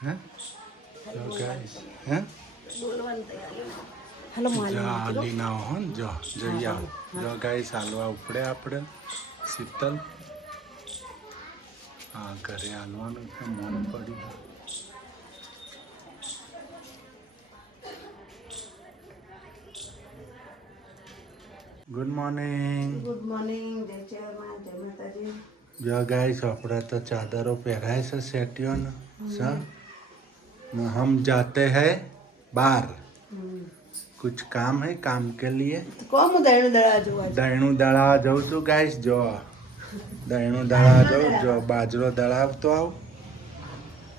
હે જો ગાઈસ હે બોલવાનું તૈયાર હાલો જો માલી હાલી ના હો ને જો જઈ આવ જો ગાઈસ હાલવા ઉપડે આપણે શીતલ હા ઘરે હાલવાનું છે મોન પડી ગુડ મોર્નિંગ ગુડ મોર્નિંગ જય ચેરમાં જય માતાજી જો गाइस આપણે તો ચાદરો પહેરાય છે સેટિયો ને સર हम जाते हैं बाहर कुछ काम है काम के लिए કોમ દળનું દળા જોવા દહીણું દળાવા જઉં છું ગાઈસ જો દહીણું દળાવા જઉં જો બાજરો દળાવતો આવ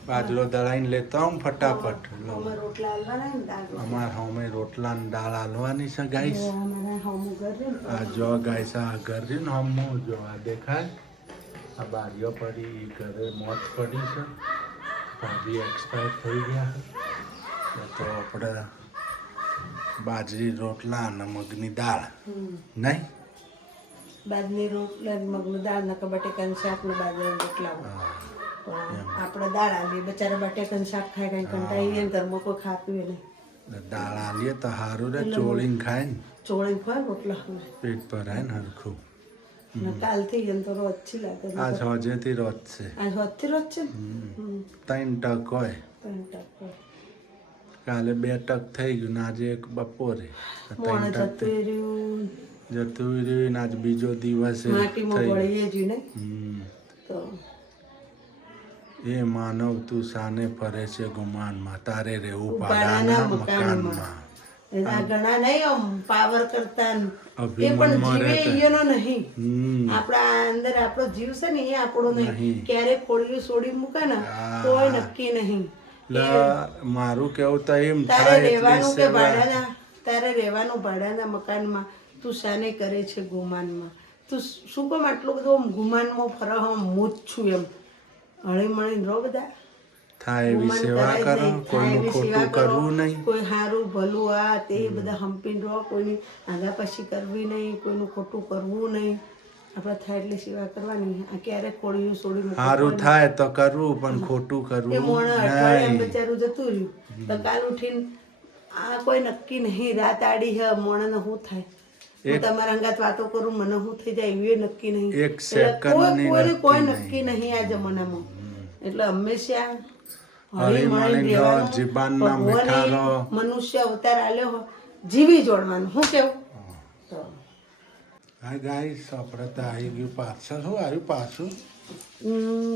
બાજરો દળાઈને લેતો આવું ફટાફટ અમાર રોટલા હાલવાના ને દાળ અમાર હમે રોટલા ને દાળ હાલવાની છે ગાઈસ અમારા હમુ ઘર છે ને આ જો ગાઈસ આ ઘર છે ને હમું જો આ દેખાય આ બારીઓ પડી ઘરે મોત પડી છે ભાભી એક્સપાયર થઈ ગયા છે તો આપણે બાજરી રોટલા અને મગની દાળ નહીં બાજરી રોટલા ને મગનું દાળ નકા બટેકાનું શાક ને બાજરાના રોટલા હોય. પણ આપણે દાળ આલી બચારા બટેકાનું શાક ખાઈ ખાઈ કંટાળી ગયા ને ઘરમાં કોઈ ખાતું નહીં દાળ આલીએ તો સારું રે ચોળીને ખાય ને ચોળી ખવાય રોટલા પેટ ભરાય ને હરખું ને કાલથી જન તો રોજ છી લાગે આ હોજેથી રોજ છે આજ હોજથી રોજ છે ને 3 ટક હોય 3 ટકા કાલે 2 ટક થઈ ગયું ને આજે એક બપોરે 3 મોણે ટક જતું રહ્યું જતું રહ્યું ને આજ બીજો દિવસ માટીમાં વળીએ જ ને તો એ માનવ તું સાને ફરે છે ગુમાનમાં તારે રહેવું ભાડાના મકાનમાં એના ઘણા નહીં આમ પાવર કરતા ને. એ પણ અભિમાનમાં જીવે રહેતા. એનો નહીં આપણા અંદર આપણો જીવ છે ને એ આપણો નહીં ક્યારે ખોળ્યું છોડી મૂકે ને કોઈ નક્કી નહીં મારું કેવું તો એમ તારે થાય રહેવાનું કે ભાડાના તારે રહેવાનું ભાડાના મકાનમાં તું શાને કરે છે ગુમાનમાં તું શું કામ આટલું બધું આમ ગુમાનમાં ફરહ હું જ છું એમ હળી મળીને રહો બધા થાય એવી સેવા કરો કોઈનું ખોટું કરવું નહીં કોઈ સારું ભલું આ તે બધા હંપીને રહો કોઈની આગા પાછી કરવી નહીં કોઈનું ખોટું કરવું નહીં આપણે થાય એટલે સેવા કરવાની આ ક્યારે ખોળ્યું છોડી મૂકે સારું થાય તો કરવું પણ ખોટું એ કરવું મોણ અઠવાડિયા બચારું જતું રહ્યું તો કાલ ઉઠીને આ કોઈ નક્કી નહીં રાત આડી હે મોણને શું થાય હું તમારા અંગાત વાતો કરું મને શું થઈ જાય એવું એ નક્કી નહીં એક એટલે સેકન્ડની કોઈ નક્કી નહીં આ જમાનામાં એટલે હંમેશા હળી મળીને રહો, જીબાનના મીઠા રહો. મનુષ્ય અવતાર આલ્યો હો, જીવી જોડવાનું શું કેવું તો હા ગાઈસ આપણે તો આવી ગયું પાર્સલ શું આવ્યું પાછું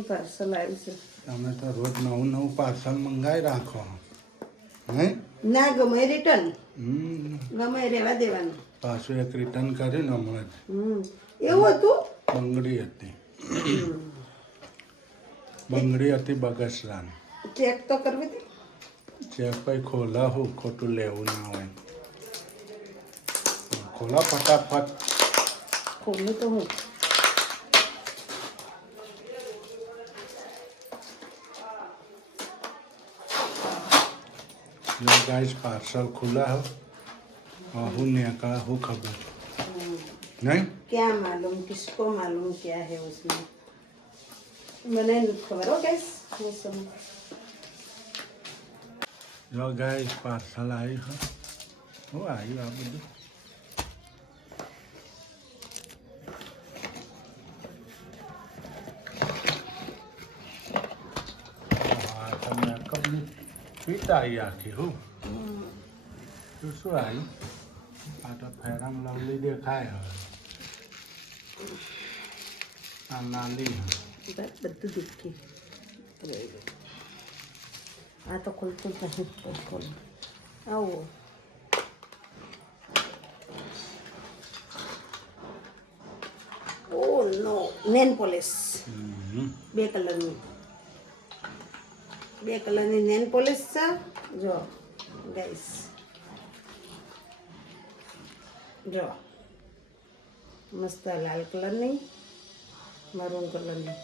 પાર્સલ આવ્યું છે તમે તો રોજ નવું નવું પાર્સલ મંગાવી રાખો નહીં ના ગમે રિટર્ન હમ ગમે રહેવા દેવાનું પાછું એક રિટર્ન કર્યું ને હમણાં જ એવું હતું બંગડી હતી બંગડી હતી બગસરાની ચેક તો કરવી હતી ચેક ભાઈ ખોલા હું ખોટું લેવું ના હોય ખોલા ફટાફટ ખોલું તો હું जो गाइस पार्सल खुला है और हूँ निकला हूँ खबर नहीं क्या मालूम किसको मालूम क्या है उसमें मैंने खबर हो गैस जो गाइस पार्सल आई है वो आई आ બધું હા તમે કબની ફીટ આવી આખી હું શું આવી આ તો ફેરામ લવલી દેખાય હવે આ નાલી બધું દુઃખી આ તો ખોલતું જ નહીં ખોલ આવો ઓ નો નેન પોલિશ બે કલરની નેન પોલિશ છે જો ગાઈસ જો મસ્ત લાલ કલરની મરૂન કલરની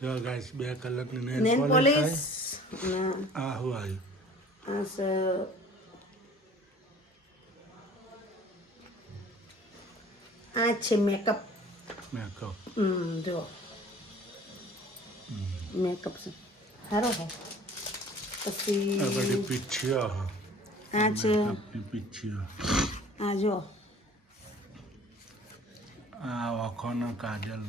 જો ગાઈસ બે કલરની નેન પોલિશ ના આ હું આવ્યું આ સ આ છે મેકઅપ મેકઅપ જો મેકઅપ છે સારો હો પછી આ બધી પીછીઓ આ છે આપની પીછીઓ આ જો આ આંખોનો કાજલ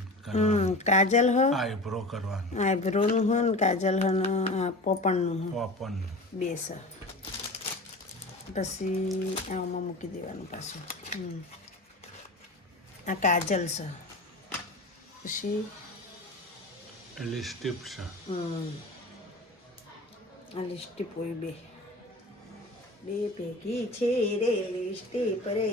કાજલ હ આઈબ્રો કરવાનું આઈબ્રોનું હો ને કાજલ હ ને આ પોપણનું હ ઓપન બે છે પછી આમાં મૂકી દેવાનું પાછું આ કાજલ છે પછી લિપસ્ટિક છે આ લિસ્ટી પોઈ બે ભેગી છે રે લિસ્ટી પરે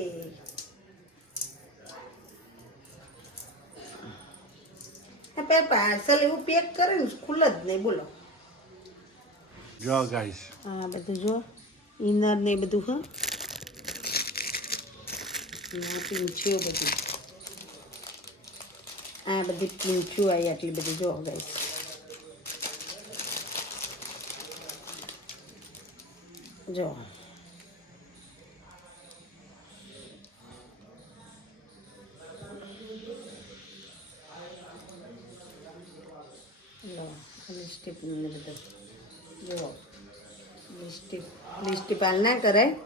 પાર્સલ એવું પેક કરે ને ખુલ્લ જ નહીં બોલો જો ગાઈસ આ બધું જો ઇનર ને બધું હા પીંછીઓ બધી આ બધી પીંછીઓ આવી આટલી બધી જો ગાઈસ જો લિપસ્ટિક ને બધું જો લિપસ્ટિક હાલ ના કરાય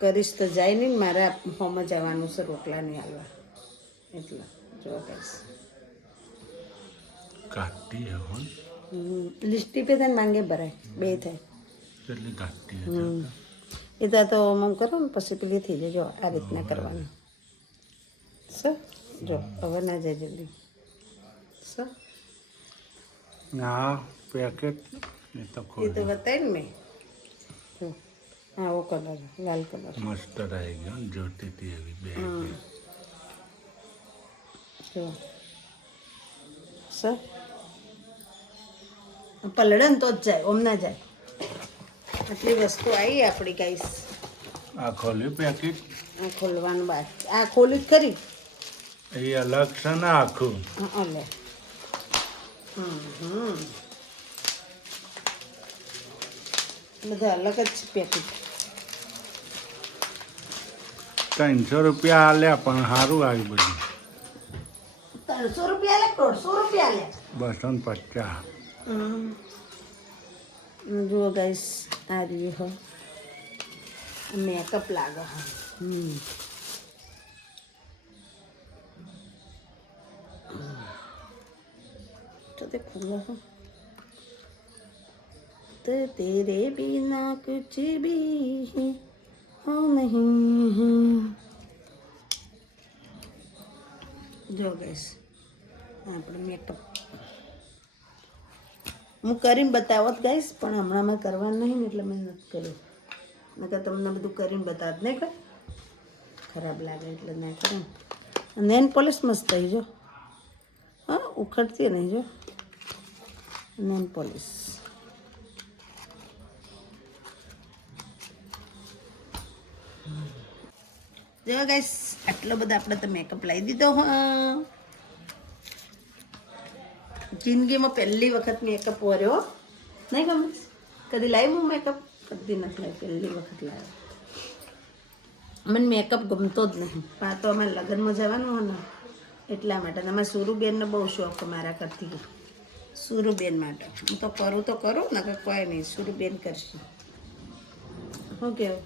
કરીશ તો જાય નહીં ને મારે હોમ જવાનું છે રોટલા નહીં હાલવા એટલે જો કહીશ ઘાટી હે હોન લિપસ્ટિક પે થાય માંગે ભરાય બે થાય કેટલી ઘાટી એ તો આમ કરો ને પછી પેલી થઈ જાય જો આ રીતના કરવાનું સર જો હવે ના જાય જલ્દી સર ના પેકેટ એ તો એ તો બતાવી ને મેં જો આવો કલર લાલ કલર મસ્ત રહી ગયો ને જોતી હતી એવી બે જો સર પલળે ને તો જ જાય ઓમ ના જાય આટલી વસ્તુ આવી આપણી ગાઈસ આ ખોલ્યું પેકેટ આ ખોલવાનું બાકી આ ખોલી જ ખરી એ અલગ છે ને આખું હા લે બધા અલગ જ છે પેકેટ 300 રૂપિયા આલ્યા પણ સારું આવ્યું બધું 300 રૂપિયા લે 150 રૂપિયા લે 250 જુઓ ગાઈસ આ રહ્યું હો મેકઅપ લાગે હા तो ते खुला हो तो तेरे बिना कुछ भी हो नहीं जो गैस આપણે મેકઅપ હું કરીને બતાવત ગાઈશ પણ હમણાં મેં કરવાનું નહીં ને એટલે મેં નથી કર્યું નકર તમને બધું કરીને બતાવત નહીં કર ખરાબ લાગે એટલે ના કરું નેન પોલિશ મસ્ત થઈ જો હા ઉખડતી નહીં જો નેન પોલિશ જો ગાઈસ આટલો બધો આપણે તો મેકઅપ લાવી દીધો હા જિંદગીમાં પહેલી વખત મેકઅપ વર્યો નહીં ગમે કદી લાવી હું મેકઅપ કદી નથી લાવી પહેલી વખત લાવ્યો મને મેકઅપ ગમતો જ નહીં પણ તો અમારે લગ્નમાં જવાનું હોય ને એટલા માટે અમારે સુરુબેનને બહુ શોખ મારા કરતી સુરુબેન માટે હું તો કરું ને કે કોઈ નહીં સુરુબેન કરશે શું કહેવું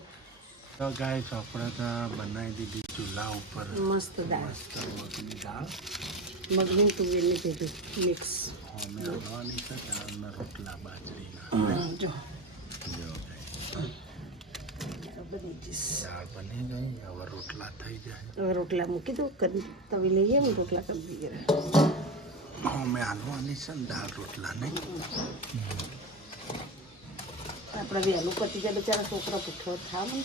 તો ગાઈસ આપણે તો બનાવી દીધી ચૂલા ઉપર મસ્ત દાળ મસ્ત મગની દાળ મગની તુવેરની ભેગી મિક્સ અમે આવવાની છે દાળના રોટલા બાજરીના જો જો ગાઈસ બની જઈશ દાળ બની ગઈ હવે રોટલા થઈ જાય હવે રોટલા મૂકી દો કરી તવી લઈએ હું રોટલા કરી દઈએ અમે આલવાની છે ને દાળ રોટલા નહીં આપણે વહેલું પતી જાય બચારા છોકરા પૂઠો થાવ ને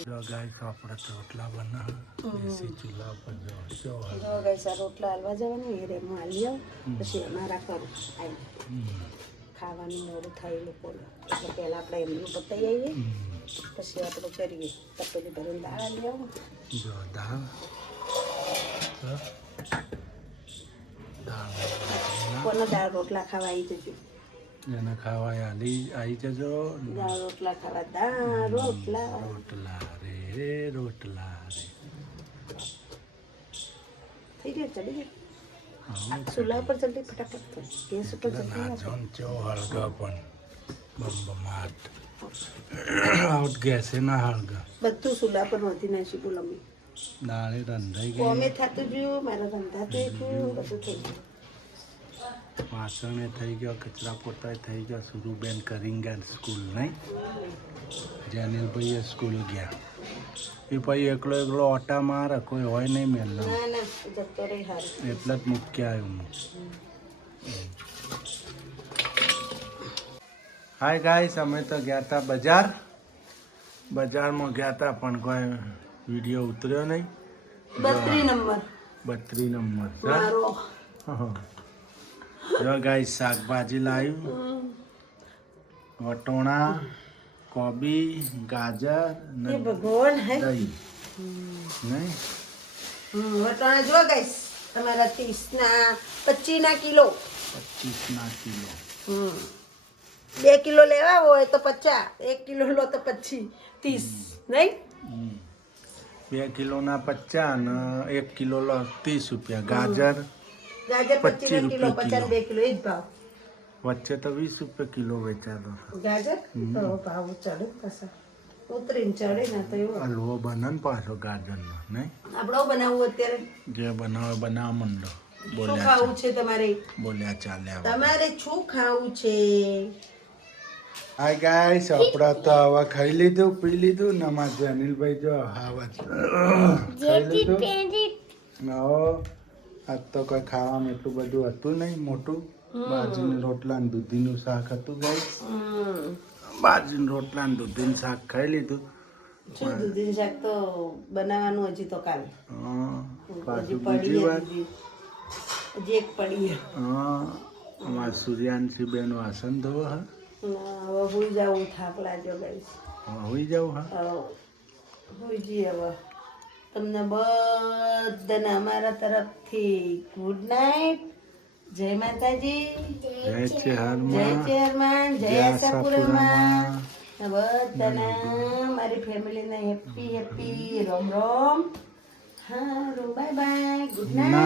જો ગાઈસ આપણે તો રોટલા બનાવ દેશી ચૂલા ઉપર જો જો ગાઈસ આ રોટલા હાલવા જવાનું એ રેમું હાલી આવું પછી અમારા કરું આવી ખાવાનું મોડું થાય એ લોકોને એટલે પહેલાં આપણે એમનું બતાવી આવીએ પછી આપણે કરીએ તપેલી ભરીને દાળ હાલી આવું જો દાળ કોને દાળ રોટલા ખાવા આવી જજો જેને ખાવા આવી જજો દાળ રોટલા ખાવા દાળ રોટલા રોટલા રે થઈ ગયો ચડી ગયો ચૂલા પર જલ્દી ફટાફટ ગેસ ઉપર જલ્દી ના નાખ. જોન ચો હળગા પણ બમબમાટ આઉટ ગેસે ના હળગા બધું ચૂલા પર નહોતી નાખી બોલ અમે દાળે રંધાઈ કોમે ગઈ થતું ગયું મારા ધંધાતું ગયું બધું થઈ ગયું. વાસણે થઈ ગયો કચરા પોતા થઈ ગયો સુરુબેન કરી ગયા સ્કૂલ નહીં જેનિલભાઈ સ્કૂલ ગયા એ પછી એકલો એકલો ઓટા મારે કોઈ હોય નહીં મેળના ના ના જતો રહી હારું. એટલે જ મૂકી આવ્યો હું હાય ગાઈસ અમે તો ગયા હતા બજારમાં ગયા હતા પણ કોઈ વિડીયો ઉતર્યો નહીં 32 નંબર 32 નંબર મારો જો ગાઈસ શાકભાજી લાવ્યું વટોણા કોબી ગાજર ને એ ભગવાન હે દહીં નહીં વટાણા જો ગઈશ તમારા 30 ના 25 ના કિલો 25 કિલો 2 કિલો લેવા હોય તો 50 1 કિલો લો તો 25 30 નહીં 2 કિલોના 50 ને 1 કિલો લો 30 રૂપિયા ગાજર ગાજર 25 ના કિલો 25 50 2 કિલો એ જ ભાવ વચ્ચે તો 20 રૂપિયા કિલો વેચાતો ગાજર તો ભાવ ચડે પાછા ઉતરીને ચડે ને તો એવું હલવો બને ને પાછો ગાજરનો નહીં આપણો બનાવવું અત્યારે જે બનાવે બનાવવા માંડો શું ખાવું છે તમારે ચાલ્યા તમારે શું ખાવું છે હાય ગાઈસ આપણા તો હવે ખાઈ લીધું પી લીધું ને અમારે અનિલભાઈ જો હાવા ખાઈ લીધું આજ તો કોઈ ખાવામાં એટલું બધું હતું નહીં મોટું બાજરીના રોટલા ને દૂધીનું શાક હતું ગાઈસ બાજરીના રોટલા ને દૂધીનું શાક ખાઈ લીધું શું દૂધીનું શાક તો બનાવવાનું હજી તો કાલે પાછું હજી બીજી પડી વાર હજી એક પડી અમારા સૂર્યાંશી બેન વાસણ ધોવો હા હવે હુઈ જાવું થાક લાગ્યો ગઈશ હોઈ જાવ હા હુઈ જઈએ હવે તમને બધાને અમારા તરફથી ગુડ નાઇટ જય માતાજી જય ચેહરમાં જય ચેરમાન જય આશાપુરામાં બધાને મારી ફેમિલીને હેપી રોમ રોમ હારું બાય બાય ગુડ નાઇટ